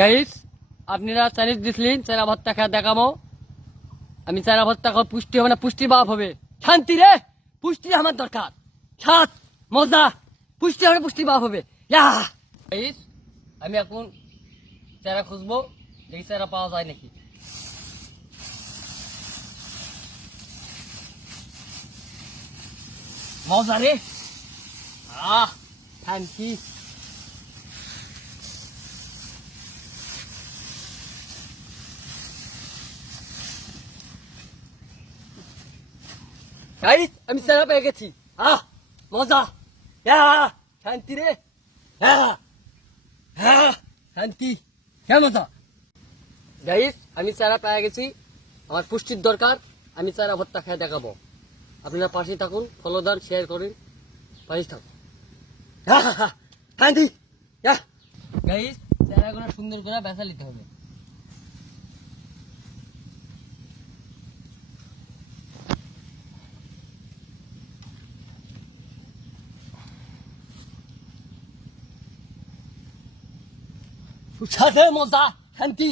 Guys আপনারা challenge দিছিলেন চেরা ভর্তা খেয়ে দেখাবো। আমি চেরা ভর্তা খাওয়া পুষ্টি হবে না, পুষ্টি বাপ হবে। শান্তি রে, পুষ্টি আমার দরকার। স্বাদ মজা পুষ্টি হবে, পুষ্টি বাপ হবে। গাইস আমি এখন চেরা খুঁজবো, এই চেরা পাওয়া যায় নাকি। মজা রে, শান্তি। গাইস আমি চেরা পেয়ে গেছি। মজা, শান্তি রে, শান্তি, হ্যাঁ মজা। গাইস আমি চেরা পেয়ে গেছি, আমার পুষ্টির দরকার। আমি চেরা ভর্তা খেয়ে দেখাবো। আপনারা পাশে থাকুন, ফলো দেন, শেয়ার করুন, পাশে থাকুন। শান্তি। গাইস চেরাগুলো সুন্দর করে বেচা নিতে হবে। সাথে মজা, শান্তি,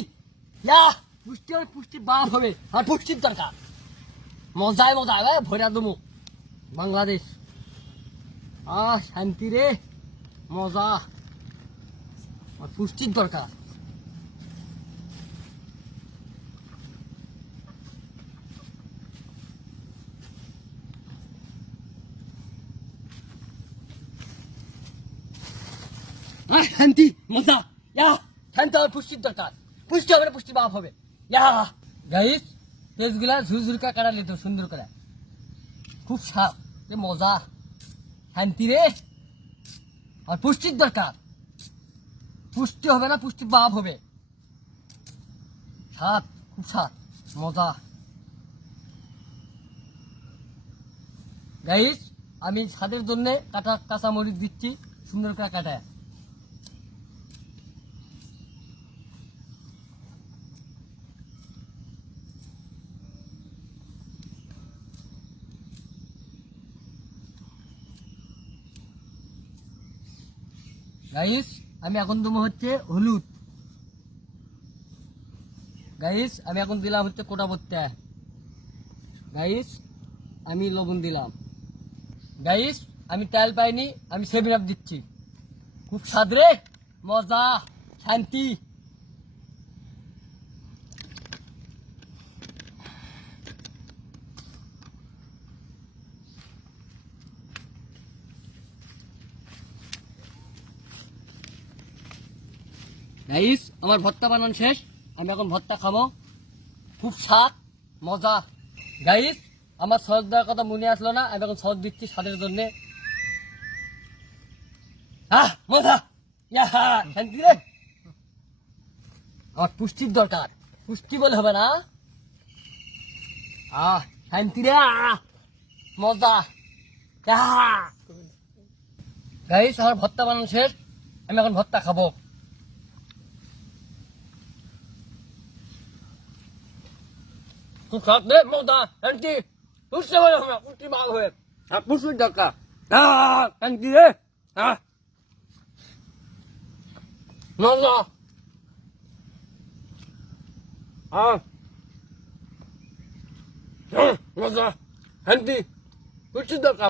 পুষ্টি হবে, পুষ্টি বাপ হবে। আর পুষ্টির দরকার, মজায় মজায় ভরা দেবো বাংলাদেশ। শান্তি রে, মজা, আর পুষ্টির দরকার। শান্তি মজা, শান্তি আর পুষ্টির দরকার। পুষ্টি হবে না, পুষ্টি বাপ হবে। গাইস পেঁয়াজগুলা ঝুরঝুরকা কাটা নিত সুন্দর করে, খুব সাপ, মজা, শান্তি রে, আর পুষ্টির দরকার। পুষ্টি হবে না, পুষ্টি বাপ হবে। স্বাদ, খুব স্বাদ, মজা। গাইস আমি স্বাদের জন্য কাটা কাঁচা মরিচ দিচ্ছি সুন্দর করে কাটায়। গাইস আমি এখন দেবো হচ্ছে হলুদ। গাইস আমি এখন দিলাম হচ্ছে কোটা ভর্তা। গাইস আমি লবণ দিলাম। গাইস আমি তেল পাইনি, আমি 7 আপ দিচ্ছি। খুব স্বাদ রে, মজা, শান্তি। গাইস আমার ভর্তা বানানো শেষ, আমি এখন ভর্তা খাবো। খুব স্বাদ, মজা। গাইস আমার সস দেওয়ার কথা মনে আসলো না, আমি এখন সস দিচ্ছি স্বাদের জন্য। মজা, শান্তি রে, আমার পুষ্টির দরকার। পুষ্টি বলে হবে না, শান্তি রে, মজা। গাইস আমার ভর্তা বানানো শেষ, আমি এখন ভর্তা খাবো। খুব স্বাদ রে, মজা, শান্তি, পুষ্টি বলে হবে না, পুষ্টি ভাগ হবে। পুষ্টির দরকার, শান্তি রে, মজা, মজা, শান্তি, পুষ্টির দরকার।